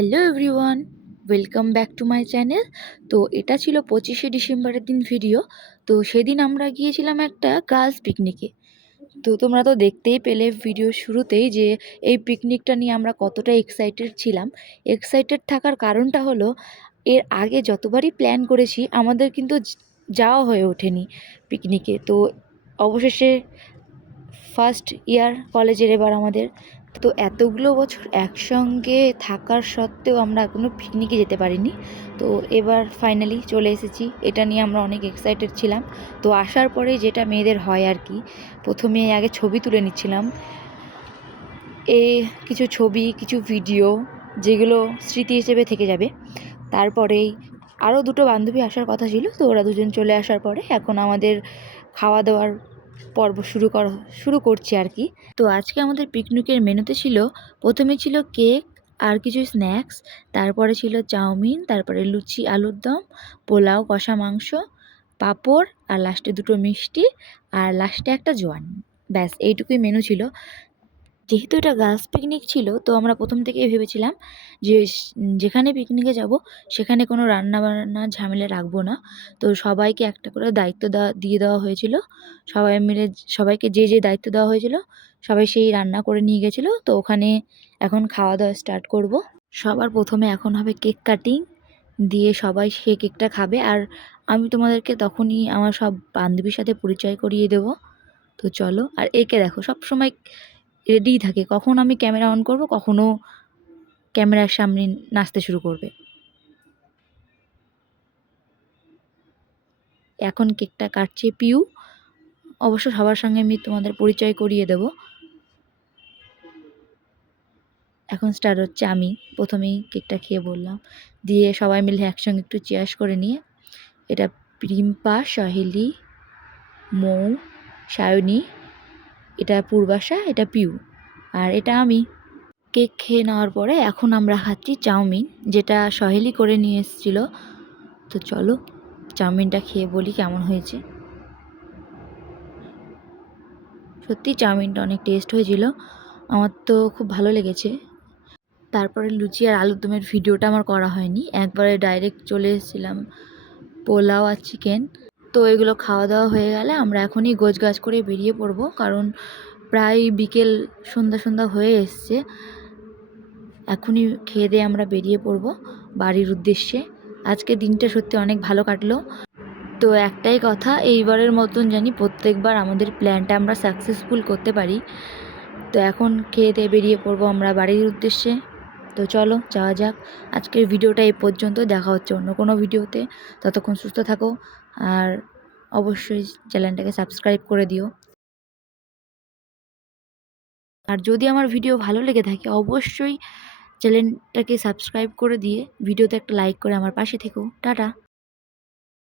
Hello everyone, welcome back to my channel. তো এটা ছিল 25শে ডিসেম্বরের দিন ভিডিও। তো সেদিন আমরা গিয়েছিলাম একটা গার্লস পিকনিকে। তো তোমরা তো দেখতেই পেলে ভিডিও শুরুতেই যে এই পিকনিকটা নিয়ে আমরা কতটা এক্সাইটেড ছিলাম। এক্সাইটেড থাকার কারণটা হলো, এর আগে যতবারই প্ল্যান করেছি আমাদের কিন্তু যাওয়া হয়ে ওঠেনি পিকনিকে। তো অবশেষে ফার্স্ট ইয়ার কলেজের এবার আমাদের। তো এতগুলো বছর একসঙ্গে থাকার সত্ত্বেও আমরা এখনও পিকনিকে যেতে পারিনি। তো এবার ফাইনালি চলে এসেছি, এটা নিয়ে আমরা অনেক এক্সাইটেড ছিলাম। তো আসার পরে যেটা মেয়েদের হয় আর কি, প্রথমে আগে ছবি তুলে নিচ্ছিলাম, কিছু ছবি কিছু ভিডিও যেগুলো স্মৃতি হিসেবে থেকে যাবে। তারপরেই আরও দুটো বান্ধবী আসার কথা ছিল, তো ওরা দুজন চলে আসার পরে এখন আমাদের খাওয়া দাওয়ার পর্ব শুরু করছি আর কি। তো আজকে আমাদের পিকনিকের মেনুতে ছিল, প্রথমে ছিল কেক আর কিছু স্ন্যাক্স, তারপরে ছিল চাউমিন, তারপরে লুচি আলুর দম, পোলাও কষা মাংস, পাঁপড়, আর লাস্টে দুটো মিষ্টি, আর লাস্টে একটা জোয়ান। ব্যাস এইটুকুই মেনু ছিল। যেহেতু এটা গার্লস পিকনিক ছিল, তো আমরা প্রথম থেকেই ভেবেছিলাম যে যেখানে পিকনিকে যাব সেখানে কোনো রান্না বান্নার ঝামেলা রাখবো না। তো সবাইকে একটা করে দায়িত্ব দিয়ে দেওয়া হয়েছিল। সবাই মিলে সবাইকে যে দায়িত্ব দেওয়া হয়েছিল সবাই সেই রান্না করে নিয়ে গেছিলো। তো ওখানে এখন খাওয়া দাওয়া স্টার্ট করব। সবার প্রথমে এখন হবে কেক কাটিং, দিয়ে সবাই সেই কেকটা খাবে। আর আমি তোমাদেরকে তখনই আমার সব বান্ধবীর সাথে পরিচয় করিয়ে দেব। তো চলো। আর একে দেখো, সব সময় রেডিই থাকে, কখন আমি ক্যামেরা অন করব, কখনও ক্যামেরার সামনে নাচতে শুরু করবে। এখন কেকটা কাটছে পিউ। অবশ্য সবার সঙ্গে আমি তোমাদের পরিচয় করিয়ে দেব। এখন স্টার্ট হচ্ছে। আমি প্রথমেই কেকটা খেয়ে বললাম, দিয়ে সবাই মিলে একসঙ্গে একটু চিয়ার্স করে নিয়ে, এটা রিম্পা, সহেলি, মৌ, সায়নী, এটা পূর্বাশা, এটা পিউ, আর এটা আমি। কেক খেয়ে নেওয়ার পরে এখন আমরা খাচ্ছি চাউমিন, যেটা সহেলি করে নিয়ে এসেছিলো। তো চলো চাউমিনটা খেয়ে বলি কেমন হয়েছে। সত্যি চাউমিনটা অনেক টেস্ট হয়েছিল, আমার তো খুব ভালো লেগেছে। তারপরে লুচি আর আলুর দমের ভিডিওটা আমার করা হয়নি, একবারে ডাইরেক্ট চলে এসেছিলাম পোলাও আর চিকেন। তো এগুলো খাওয়া দাওয়া হয়ে গেলে আমরা এখনই গোছগাছ করে বেরিয়ে পড়বো, কারণ প্রায় বিকেল সন্ধ্যা হয়ে এসছে। এখনই খেয়ে দিয়ে আমরা বেরিয়ে পড়বো বাড়ির উদ্দেশ্যে। আজকে দিনটা সত্যি অনেক ভালো কাটলো। তো একটাই কথা, এইবারের মতন জানি প্রত্যেকবার আমাদের প্ল্যানটা আমরা সাকসেসফুল করতে পারি। তো এখন খেয়ে দিয়ে বেরিয়ে পড়বো আমরা বাড়ির উদ্দেশ্যে। তো চলো যাওয়া যাক। আজকের ভিডিওটা এই পর্যন্ত, দেখা হচ্ছে অন্য কোনো ভিডিওতে। ততক্ষণ সুস্থ থাকো, আর অবশ্যই চ্যানেলটাকে সাবস্ক্রাইব করে দিও। আর যদি আমার ভিডিও ভালো লেগে থাকে অবশ্যই চ্যানেলটাকে সাবস্ক্রাইব করে দিয়ে ভিডিওতে একটা লাইক করে আমার পাশে থেকো। টাটা।